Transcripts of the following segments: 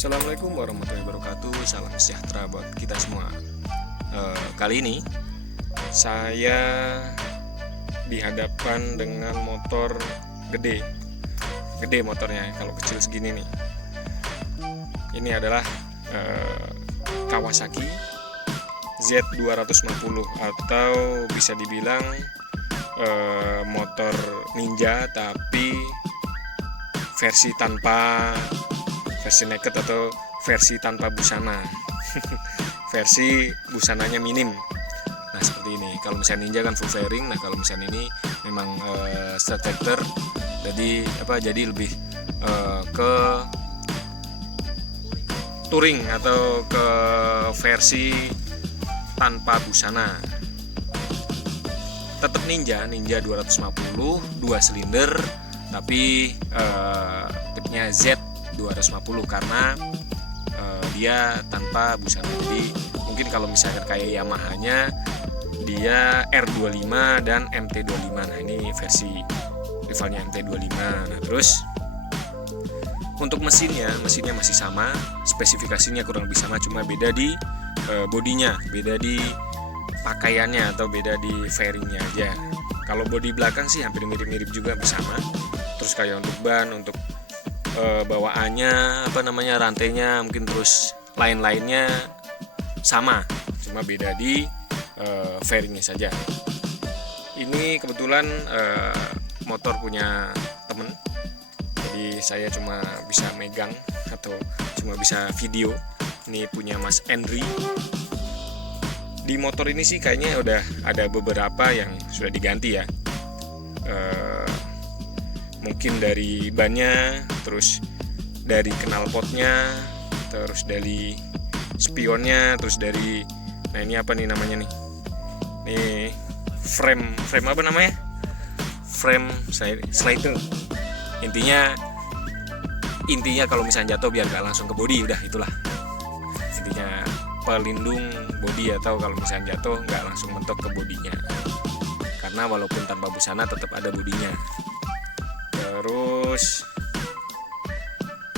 Assalamualaikum warahmatullahi wabarakatuh. Salam sejahtera buat kita semua. Kali ini saya dihadapkan dengan motor gede motornya. Kalau kecil segini nih, ini adalah Kawasaki Z250 atau bisa dibilang motor ninja, tapi versi naked atau versi tanpa busana. Versi busananya minim. Nah, seperti ini. Kalau misalnya ninja kan full fairing. Nah, kalau misalnya ini memang straight factor. Jadi lebih ke touring atau ke versi tanpa busana. Tetap ninja 250 2 silinder, tapi tipenya Z250 karena dia tanpa busana. Jadi mungkin kalau misalkan kayak Yamaha-nya dia R25 dan MT25. Nah, ini versi rivalnya MT25. Nah, terus untuk mesinnya masih sama, spesifikasinya kurang lebih sama, cuma beda di bodinya, beda di pakaiannya atau beda di fairingnya aja. Kalau bodi belakang sih hampir mirip-mirip juga, bersama. Terus kayak untuk ban, untuk bawaannya rantainya, mungkin terus lain-lainnya sama, cuma beda di fairingnya saja. Ini kebetulan motor punya temen, jadi saya cuma bisa megang atau cuma bisa video. Ini punya Mas Henry. Di motor ini sih kayaknya udah ada beberapa yang sudah diganti ya. Mungkin dari bannya, terus dari knalpotnya, terus dari spionnya, terus dari, nah ini apa nih namanya nih? Nih frame apa namanya? Frame slider. Intinya kalau misalnya jatuh biar gak langsung ke bodi, udah itulah. Intinya pelindung bodi, atau kalau misalnya jatuh nggak langsung mentok ke bodinya, karena walaupun tanpa busana tetap ada bodinya. Terus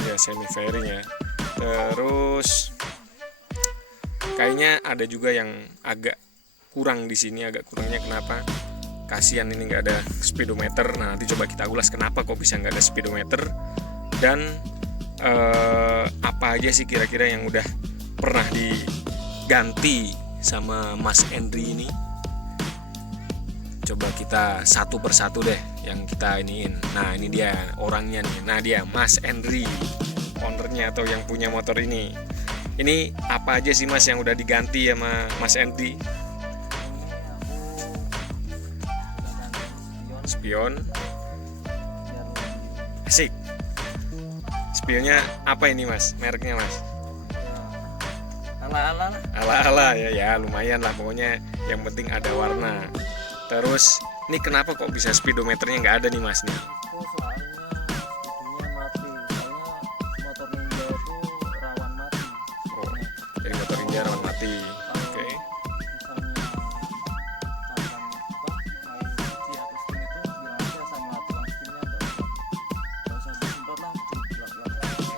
ya semi fairing ya. Terus kayaknya ada juga yang agak kurang di sini. Agak kurangnya kenapa? Kasihan ini nggak ada speedometer. Nah, nanti coba kita ulas kenapa kok bisa nggak ada speedometer, dan apa aja sih kira-kira yang udah pernah diganti sama Mas Henry ini. Coba kita satu persatu deh yang kita iniin. Nah, ini dia orangnya nih. Nah, dia Mas Henry, ownernya atau yang punya motor ini. Ini apa aja sih Mas yang udah diganti sama Mas Henry? Spion. Asik. Spionnya apa ini Mas? Mereknya Mas? Ala-ala ya lumayan lah, pokoknya yang penting ada warna. Terus ini kenapa kok bisa speedometernya nggak ada nih Mas nih? Itu soalnya mati, soalnya motor ninja itu rawan mati. Oh, jadi motor ninja rawan mati. Oke.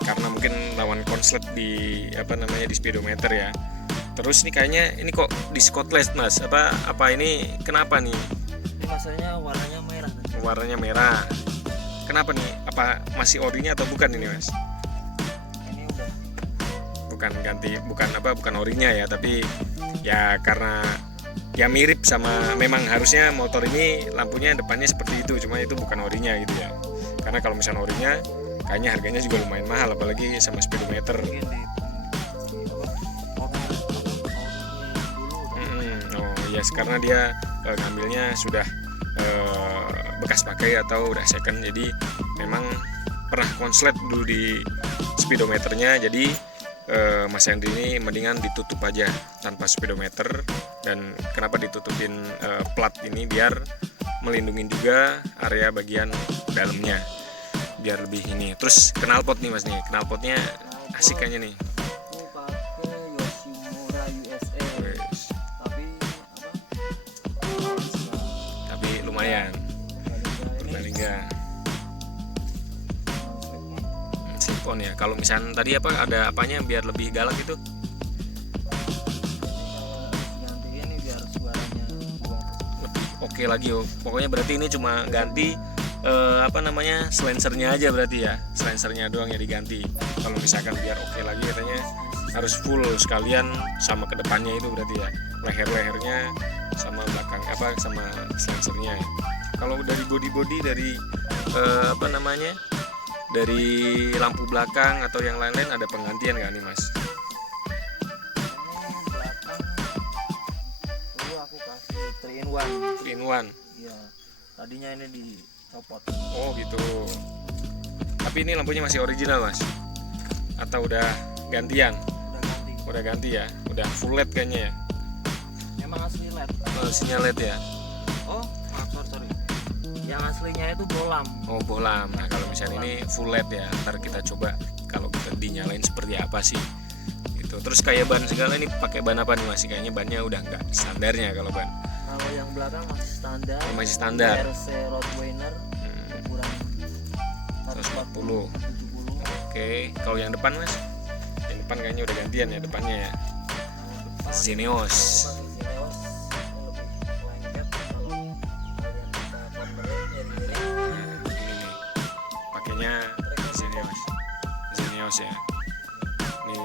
Karena mungkin lawan konslet di di speedometer ya. Terus nih kayaknya ini kok di Scotland Mas, apa ini kenapa nih? Ini masalahnya warnanya merah. Warnanya merah. Kenapa nih? Apa masih orinya atau bukan ini Mas? Ini udah bukan orinya ya, tapi ya karena ya mirip sama, memang harusnya motor ini lampunya depannya seperti itu, cuma itu bukan orinya gitu ya. Karena kalau misalnya orinya kayaknya harganya juga lumayan mahal, apalagi sama speedometer. Ya karena dia ngambilnya sudah bekas pakai atau udah second, jadi memang pernah konslet dulu di speedometernya. Jadi Mas Henry ini mendingan ditutup aja tanpa speedometer. Dan kenapa ditutupin plat ini? Biar melindungi juga area bagian dalamnya, biar lebih ini. Terus knalpot nih Mas nih, knalpotnya asik kayaknya nih. Lumayan Purbalingga. Slip on ya. Kalau misalnya tadi apa ada apanya biar lebih galak itu? Ganti ini biar suaranya buang. Lebih oke lagi oh. Pokoknya berarti ini cuma ganti apa namanya silencernya aja berarti ya, silencernya doang ya diganti. Kalau misalkan biar oke lagi katanya harus full sekalian sama kedepannya itu berarti ya, leher-lehernya sama belakang apa sama silencernya. Kalau dari body dari apa namanya dari lampu belakang atau yang lain-lain ada penggantian nggak nih mas? Ini belakang dulu aku kasih 3 in 1. 3 in 1. Iya, tadinya ini dicopot. Oh gitu. Tapi ini lampunya masih original mas? Atau udah gantian? Udah ganti. Udah ganti ya? Udah full LED kayaknya ya? Emang asli LED. Aslinya LED ya? Oh, maaf, sorry. Yang aslinya itu bolam. Oh bohlam. Nah kalau misalnya ini full LED ya, ntar kita coba kalau kita dinyalain seperti apa sih gitu. Terus kayak ban segala ini pakai ban apa nih masih? Kayaknya bannya udah nggak standarnya kalau ban. Kalau yang belakang masih standar. Oh, masih standar. RC Roadwinner ukuran 140. 70. Oke, kalau yang depan mas? Yang depan kayaknya udah gantian ya depannya ya. Xeneos. Xeneos lebih lengket. Kalau kalian bisa convertin jadi Nah, ini nih pakainya Xeneos ya. Ini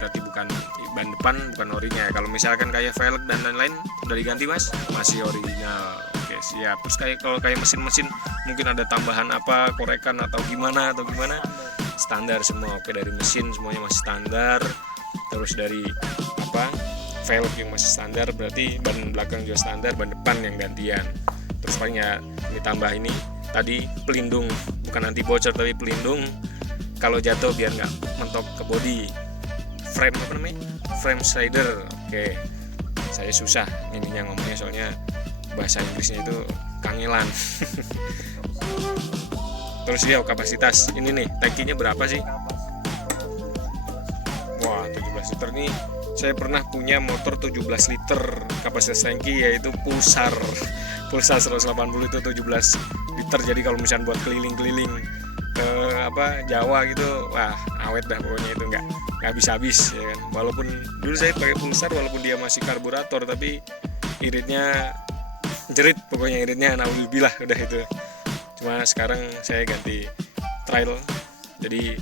berarti bukan ban depan, bukan orinya ya. Kalau misalkan kayak velg dan lain-lain udah diganti mas? Masih original. Oke siap. Terus kalau kayak mesin-mesin mungkin ada tambahan apa, korekan atau gimana standar semua. Oke, dari mesin semuanya masih standar. Terus dari apa velg yang masih standar, berarti ban belakang juga standar, ban depan yang gantian. Terus paling ya ini tambah ini tadi pelindung, bukan anti bocor tapi pelindung kalau jatuh biar nggak mentok ke body. Frame apa namanya? Frame slider. Oke, saya susah ininya ngomongnya soalnya bahasa Inggrisnya itu kangelan. Terus dia kapasitas ini nih, tangkinya berapa sih? Wah 17 liter nih. Saya pernah punya motor 17 liter kapasitas tangki, yaitu Pulsar 180 itu 17 liter. Jadi kalau misalnya buat keliling-keliling ke apa Jawa gitu, wah awet dah pokoknya, itu nggak habis-habis ya kan. Walaupun dulu saya pakai Pulsar, walaupun dia masih karburator, tapi iritnya jerit, pokoknya iritnya nauzubillah udah itu. Cuma sekarang saya ganti trail, jadi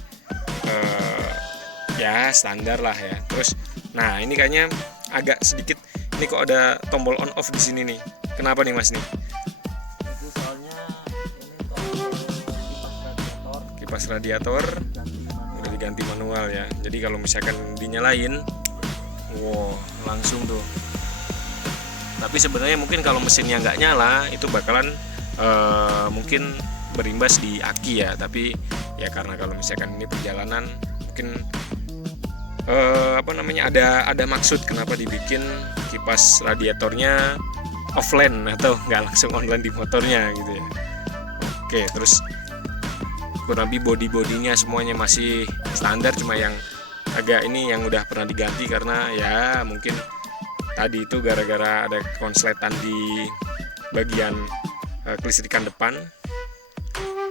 ya standar lah ya. Terus nah ini kayaknya agak sedikit, ini kok ada tombol on off di sini nih, kenapa nih mas nih? itu soalnya ini tombol kipas radiator Kipas radiator udah diganti manual ya, jadi kalau misalkan dinyalain wow langsung tuh. Tapi sebenarnya mungkin kalau mesinnya nggak nyala itu bakalan mungkin berimbas di aki ya. Tapi ya karena kalau misalkan ini perjalanan mungkin apa namanya ada maksud kenapa dibikin kipas radiatornya offline atau nggak langsung online di motornya gitu ya. Oke, terus kurang lebih bodinya semuanya masih standar, cuma yang agak ini yang udah pernah diganti karena ya mungkin tadi itu gara-gara ada konsletan di bagian kelistrikan depan,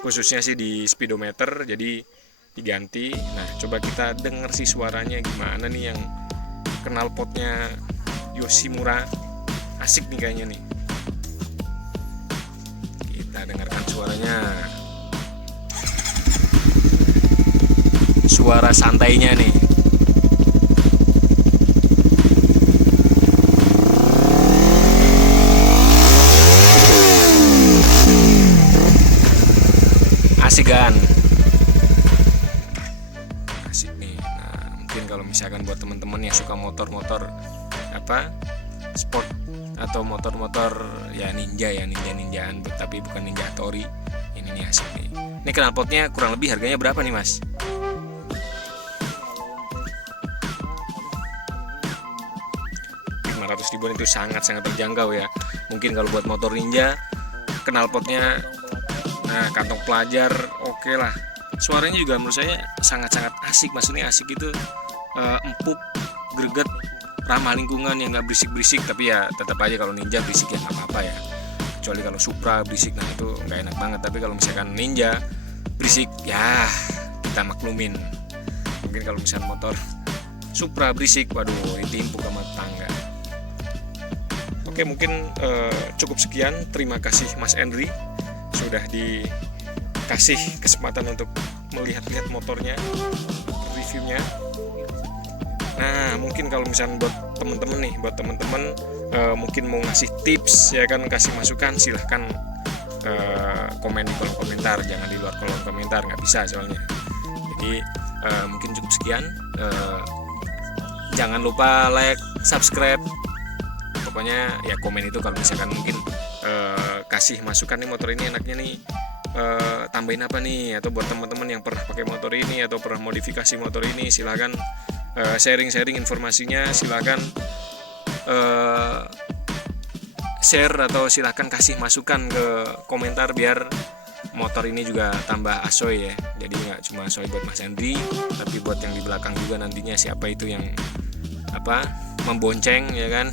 khususnya sih di speedometer, jadi diganti. Nah coba kita denger sih suaranya gimana nih yang knalpotnya Yoshimura, asik nih kayaknya nih. Kita dengarkan suaranya, suara santainya nih. Asik kan? Asik nih. Nah, mungkin kalau misalkan buat teman-teman yang suka motor-motor apa sport atau motor-motor ya ninjaan, tapi bukan Ninja Hattori, ini nih asik nih. Ini knalpotnya kurang lebih harganya berapa nih mas? 500 ribuan itu sangat-sangat terjangkau ya. Mungkin kalau buat motor ninja knalpotnya, nah kantong pelajar oke lah. Suaranya juga menurut saya sangat-sangat asik, maksudnya asik itu empuk, greget, ramah lingkungan, yang nggak berisik-berisik. Tapi ya tetap aja kalau ninja berisik ya nggak apa-apa ya, kecuali kalau Supra berisik, nah itu nggak enak banget. Tapi kalau misalkan ninja berisik ya kita maklumin. mungkin kalau misalnya motor Supra berisik, waduh ditimpuk sama tangga. Oke, mungkin cukup sekian. Terima kasih Mas Henry sudah dikasih kesempatan untuk melihat-lihat motornya, reviewnya. Nah, mungkin kalau misalnya buat teman-teman mungkin mau ngasih tips ya kan, kasih masukan, silahkan komen di kolom komentar, jangan di luar kolom komentar, nggak bisa soalnya. Jadi mungkin cukup sekian. Jangan lupa like, subscribe, pokoknya ya komen itu kalau misalkan mungkin kasih masukan nih, motor ini enaknya nih tambahin apa nih, atau buat teman-teman yang pernah pakai motor ini atau pernah modifikasi motor ini, silahkan sharing informasinya, silahkan share atau silahkan kasih masukan ke komentar biar motor ini juga tambah asoy ya. Jadi nggak cuma asoy buat Mas Henry, tapi buat yang di belakang juga nantinya, siapa itu yang membonceng ya kan.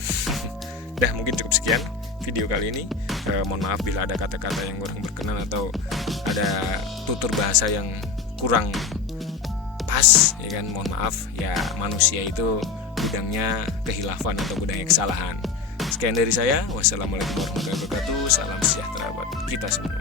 Dah, mungkin cukup sekian video kali ini. Mohon maaf bila ada kata-kata yang kurang berkenan atau ada tutur bahasa yang kurang pas ya kan, mohon maaf ya, manusia itu bidangnya kehilafan atau bidangnya kesalahan. Sekian dari saya, wassalamualaikum warahmatullahi wabarakatuh, salam sejahtera buat kita semua.